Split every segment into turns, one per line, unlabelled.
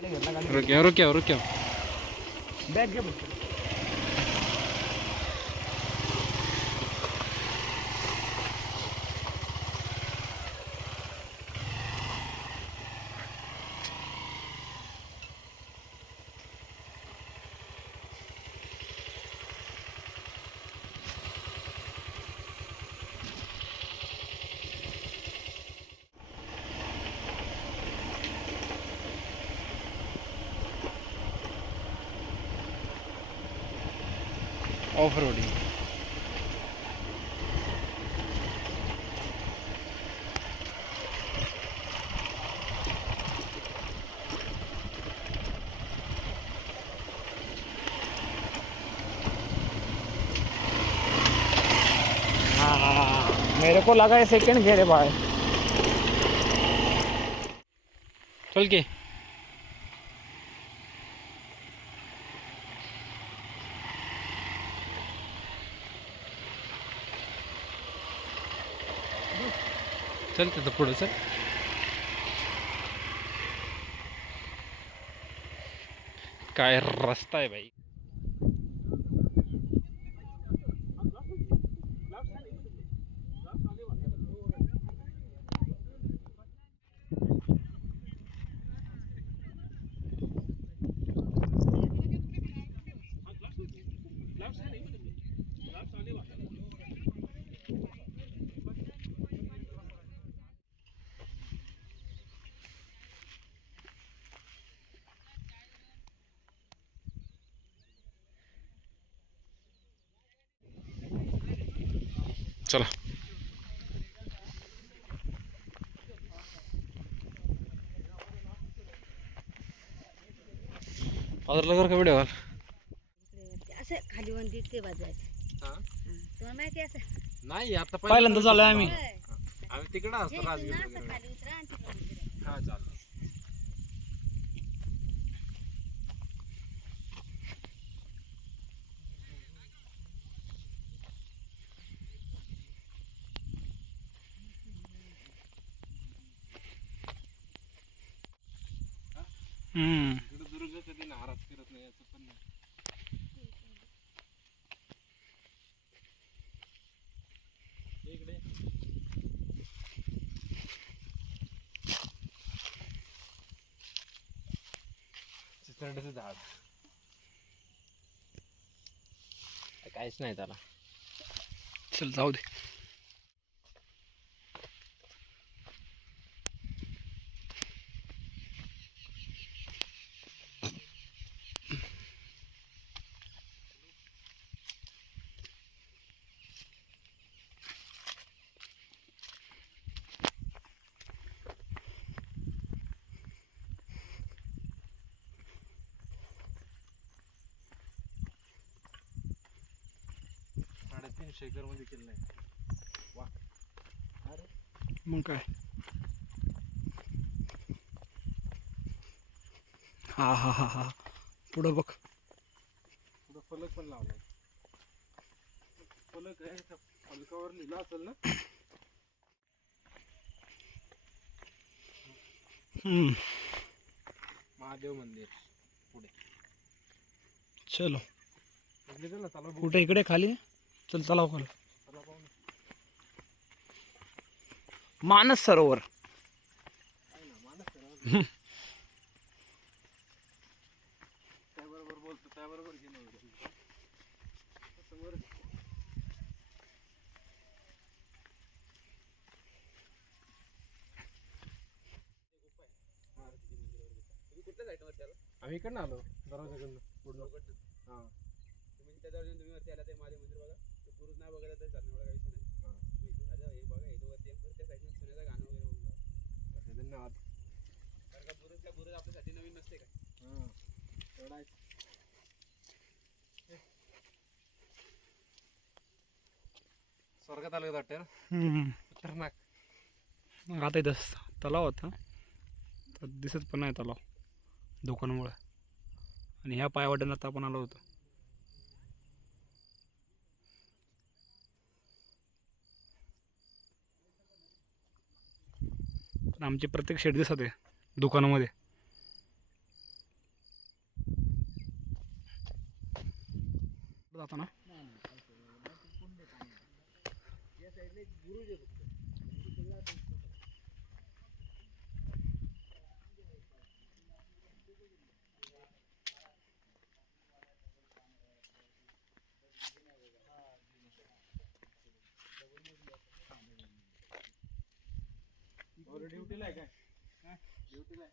रुक्या रुक्या रुक्या
bag घे
of roading
हाँ मेरे को लगा है सेकंड घेरे भाई।
चल के। चल तिथं पुढं चल. काय रस्ता आहे बाई. चला. आदरला कर का व्हिडिओ
असं खाली वन ते
हा?
तुम्हाला माहिती असं?
नाही आता
पहिल्यांदा झालोय आम्ही.
आम्ही तिकडे
हे
असतो
इथून
राजगीर
ना असं
वगैरे.
खाली उतरा आणि तिकडं मंदिर आहे.
हा चालेल. दुर्ग कधी नाराज करत नाही पण नाही झाड काहीच नाही त्याला.
चल जाऊ दे.
एकरमध्ये केलं नाही. वा. अरे.
मग काय? हा हा हा हा. पुढं बघ.
पुढं फलक पण लावलाय. फलक आहे त्या फलकावर लिहिलं असेल ना?
हम्म.
महादेव मंदिर. पुढे.
चलो.
इकडे चला चला.
कुठे इकडे खाली? चल चला
ना.
मानस सरोवर.
आम्ही इकडनं आलो दरवाजाकडनं हा.
तुम्ही त्याच्यावर तुम्ही वरती आला ते माझे मंदिर बघा. ते गुरुज नाही बघायला तर चालणार एवढा काही विषय नाही. इथे हे बघा त्या साईडनं गाणं वगैरे जावा
धन्यवाद
कारण का गुरुज काय गुरुज आपल्यासाठी नवीन नसते काय?
हा. तेवढा आहे. स्वर्गात आलं वाटतं. ना
हम्म.
खतरनाक.
मग आता इथं तलाव होता. तर दिसत पण नाही तलाव. दुकानामुळे. आणि ह्या पायवाट्यानं आता आपण आलो होतो. आमचे प्रत्येक शेड दिसत आहे दुकानामध्ये. जातो ना.
ड्युटीला आहे?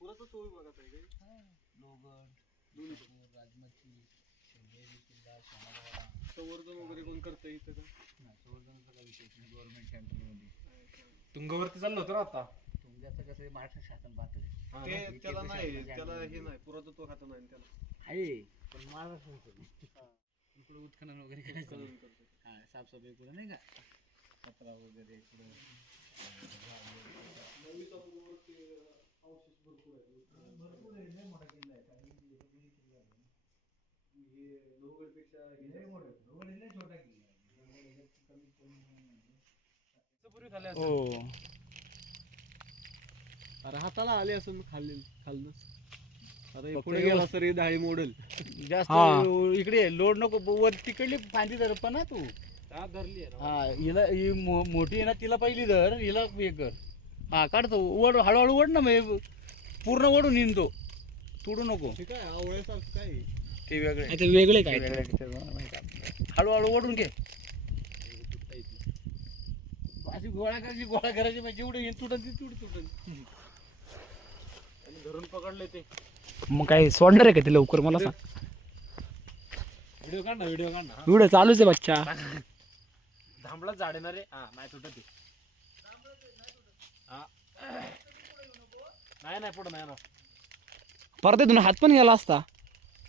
पुराचा तो विभागात आहे काय? संवर्धन वगैरे कोण करतंय इथं का?
तुंगावरती चाललो होतो ना आता?
तुमच्याचं कसं आहे, महाराष्ट्र शासन पाहतोय.
ते त्याला नाही त्याला हे नाही पुरातत्व खातं नाही त्याला.
आहे पण महाराष्ट्र इकडं उत्खनन वगैरे करायचं. हा साफसफाई पुढे नाही का? कचरा वगैरे पुढं
भरपूर आहे लय मोठा किल्ला आहे. कारण की हे लोहगडपेक्षा हे मोठं लोहगड लय छोटा किल्ला आहे. कमीत कमी
हो.
अरे हाताला आले असून खाल्ले हे
फक्त
पुढे गेला सर हे डाळी मोडल.
जास्त. इकडे लोड नको वर तिकडली फांदी धर पण ना तू.
हा धरली आहे
हा हिला ही मो- मोठी आहे ना तिला पहिली धर हिला हे कर. हा काढतो ओढ हळूहळू ओढ ना मग पूर्ण ओढून येईन तो. तुडू नको.
ठीक आहे आवळ्यासारखं काय आहे?
ते वेगळे.
ते वेगळे काय?
ते. हळूहळू ओढून घे. अशी गोळा करायची गोळा करायची म्हणजे जेवढे येईन तुटन ती तुड तुटन.
धरून पकडले ते.
मग काय सोडणार आहे का ते लवकर? मला सांग.
व्हिडिओ काढ ना व्हिडिओ काढ ना.
व्हिडिओ चालूच आहे बच्चा.
धांबळाच झाड आहे. ना रे हा नाही तुटत ते. हा. नाही नाही पुढं नाही ना
परत हात पण गेला असता.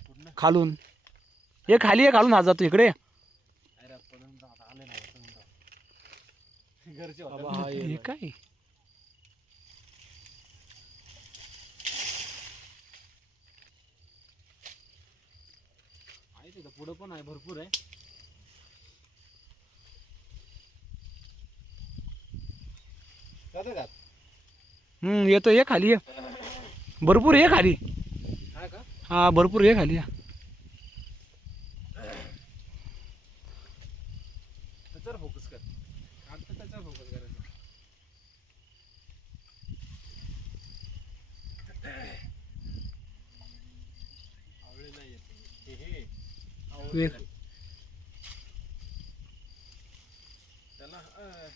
पुढं.
खालून. हे खाली आहे खालून हात जातो इकडे.
अरे पर्यंत आता आले नाही असं म्हणतो. घरचे होते.
हे काय?
आहे तिथं पुढं पण आहे भरपूर आहे. जातं का?
हम्म येतो ये खाली ये. भरपूर ये खाली.
हा का?
हा भरपूर ये खाली
त्याच्यावर फोकस कर. आता त्याच्यावर फोकस करायचं. आवळे नाही येत. हे हे. आवळे
वेग.
नाही. त्याला अं,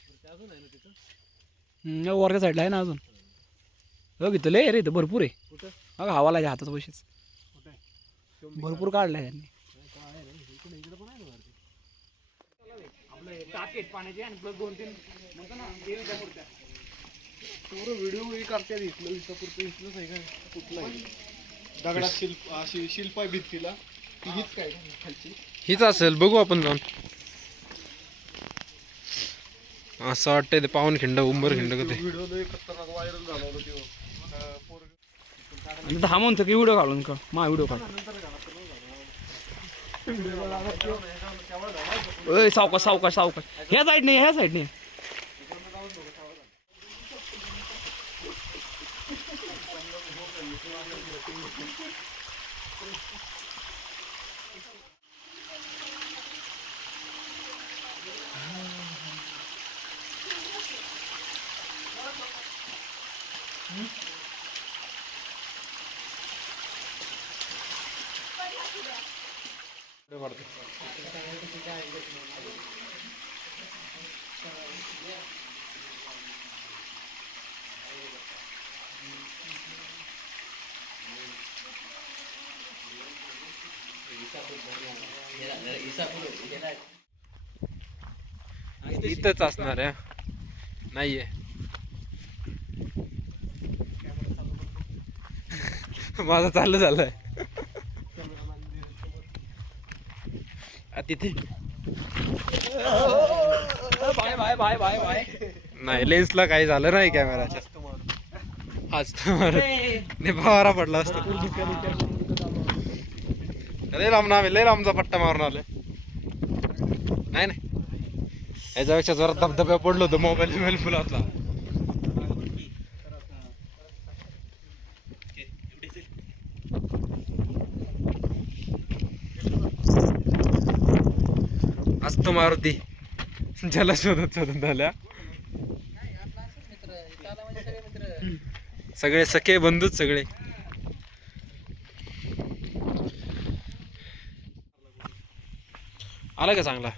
बरं, ते अजून आहे ना तिथं
हम्म, वरच्या साईडला आहे ना अजून. बघ इथं लय रे इथं भरपूर आहे.
कुठं?
बघ हवाला हातात पैसेच.
कुठं आहे?
भरपूर काढलाय त्यांनी.
आहे व्हिडिओ हे करते इथलं इथलंच आहे का कुठलं आहे? दगडात शिल्प अशी शिल्प आहे भिंतीला. ती हीच काय खालची?
हीच असेल बघू आपण जाऊन. असं वाटतंय ते पावन खिंड उंबर खिंड का ते.
व्हिडिओ लय खतरनाक व्हायरल झाला होता त्यो अं, पोरगं.
आणि दहा म्हणतो की व्हिडिओ काढून का? मा व्हिडिओ काढ. ओय सावकाश सावकाश सावकाश. ह्या साईडने ह्या साईडने
इथंच असणार आहे. नाहीये. माझं चाललं झालंय. तिथे. नाही लेन्सला काही झालं नाही कॅमेराच्या.
जास्त मार.
आज तर ने फवारा पडला असता. लय लांब ना लय लांबचा पट्टा मारून आलोय. नाही नाही.
याच्यापेक्षा जरा धबधब्या पडलो होतो मोबाईल मोबाईल फुलातला. तो मारुती. ज्याला शोधत शोधत झाल्या. सगळे सखे बंधूच सगळे. आला का चांगला?